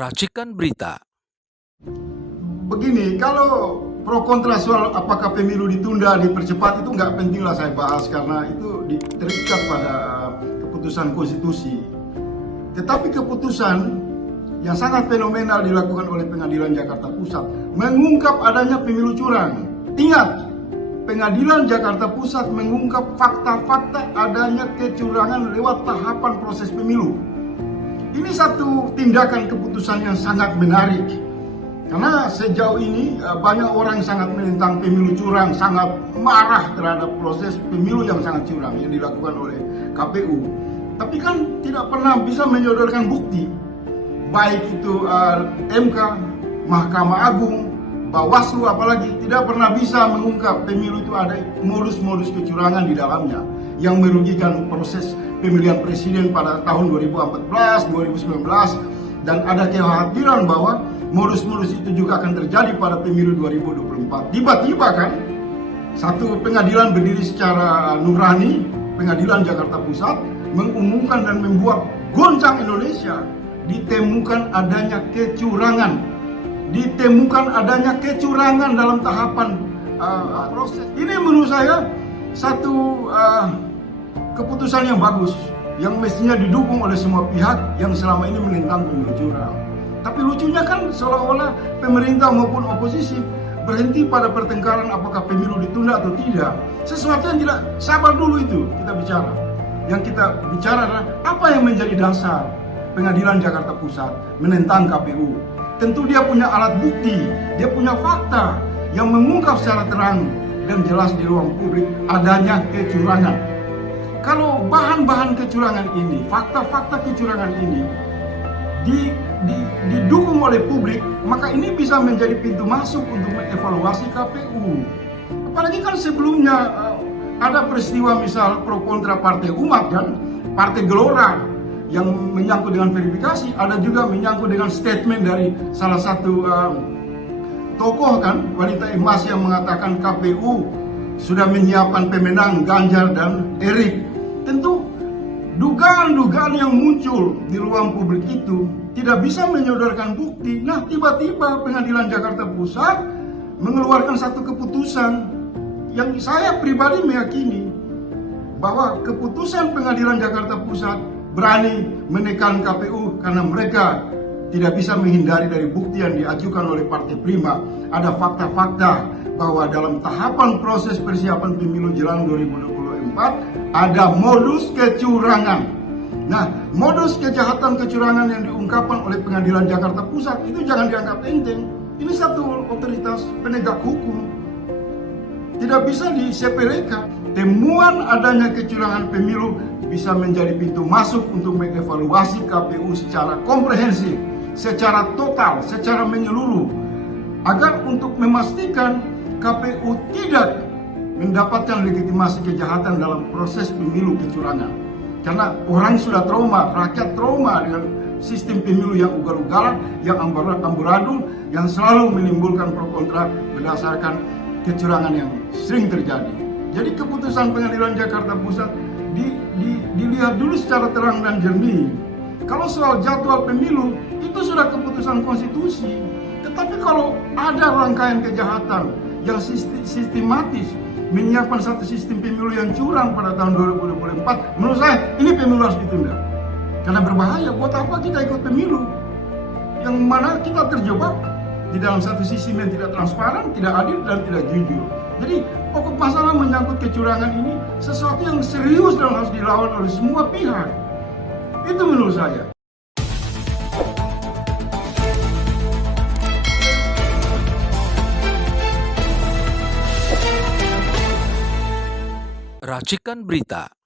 Racikan Berita. Begini, kalau pro kontra soal apakah pemilu ditunda, dipercepat itu nggak penting lah saya bahas karena itu terikat pada keputusan konstitusi. Tetapi keputusan yang sangat fenomenal dilakukan oleh Pengadilan Jakarta Pusat mengungkap adanya pemilu curang. Ingat, Pengadilan Jakarta Pusat mengungkap fakta-fakta adanya kecurangan lewat tahapan proses pemilu. Ini satu tindakan keputusan yang sangat menarik. Karena sejauh ini banyak orang yang sangat menentang pemilu curang, sangat marah terhadap proses pemilu yang sangat curang yang dilakukan oleh KPU. Tapi kan tidak pernah bisa menyodorkan bukti. Baik itu MK, Mahkamah Agung, Bawaslu apalagi tidak pernah bisa mengungkap pemilu itu ada modus-modus kecurangan di dalamnya yang merugikan proses pemilihan presiden pada tahun 2014, 2019 dan ada kekhawatiran bahwa modus-modus itu juga akan terjadi pada pemilu 2024. Tiba-tiba kan satu pengadilan berdiri secara nurani, Pengadilan Jakarta Pusat mengumumkan dan membuat goncang Indonesia, ditemukan adanya kecurangan. Ditemukan adanya kecurangan dalam tahapan proses. Ini menurut saya satu keputusan yang bagus, yang mestinya didukung oleh semua pihak yang selama ini menentang pemilu curang. Tapi lucunya kan seolah-olah pemerintah maupun oposisi berhenti pada pertengkaran apakah pemilu ditunda atau tidak. Sesuatu yang tidak, sabar dulu itu kita bicara. Yang kita bicara adalah apa yang menjadi dasar Pengadilan Jakarta Pusat menentang KPU. Tentu dia punya alat bukti, dia punya fakta yang mengungkap secara terang dan jelas di ruang publik adanya kecurangan. Kalau bahan-bahan kecurangan ini, fakta-fakta kecurangan ini didukung oleh publik, maka ini bisa menjadi pintu masuk untuk mengevaluasi KPU. Apalagi kan sebelumnya ada peristiwa misal pro kontra Partai Umat kan, Partai Gelora yang menyangkut dengan verifikasi, ada juga menyangkut dengan statement dari salah satu tokoh kan, wanita emas yang mengatakan KPU sudah menyiapkan pemenang Ganjar dan Erik. Tentu dugaan-dugaan yang muncul di ruang publik itu tidak bisa menyodorkan bukti. Nah, tiba-tiba Pengadilan Jakarta Pusat mengeluarkan satu keputusan yang saya pribadi meyakini bahwa keputusan Pengadilan Jakarta Pusat berani menekan KPU karena mereka tidak bisa menghindari dari bukti yang diajukan oleh Partai Prima. Ada fakta-fakta bahwa dalam tahapan proses persiapan pemilu jelang 2024 ada modus kecurangan. Nah, modus kejahatan kecurangan yang diungkapkan oleh Pengadilan Jakarta Pusat itu jangan dianggap enteng. Ini satu otoritas penegak hukum. Tidak bisa disepelekan. Temuan adanya kecurangan pemilu bisa menjadi pintu masuk untuk mengevaluasi KPU secara komprehensif, secara total, secara menyeluruh, agar untuk memastikan KPU tidak mendapatkan legitimasi kejahatan dalam proses pemilu kecurangan. Karena orang sudah trauma, rakyat trauma dengan sistem pemilu yang ugal-ugalan, yang amburadul, yang selalu menimbulkan pro kontra berdasarkan kecurangan yang sering terjadi. Jadi keputusan Pengadilan Jakarta Pusat dilihat dulu secara terang dan jernih. Kalau soal jadwal pemilu itu sudah keputusan konstitusi. Tetapi kalau ada rangkaian kejahatan yang sistematis menyiapkan satu sistem pemilu yang curang pada tahun 2024, menurut saya ini pemilu harus ditunda. Karena berbahaya. Buat apa kita ikut pemilu yang mana kita terjebak di dalam satu sistem yang tidak transparan, tidak adil dan tidak jujur. Jadi pokok masalah menyangkut kecurangan ini sesuatu yang serius dan harus dilawan oleh semua pihak. Itu menurut saya. Racikan Berita.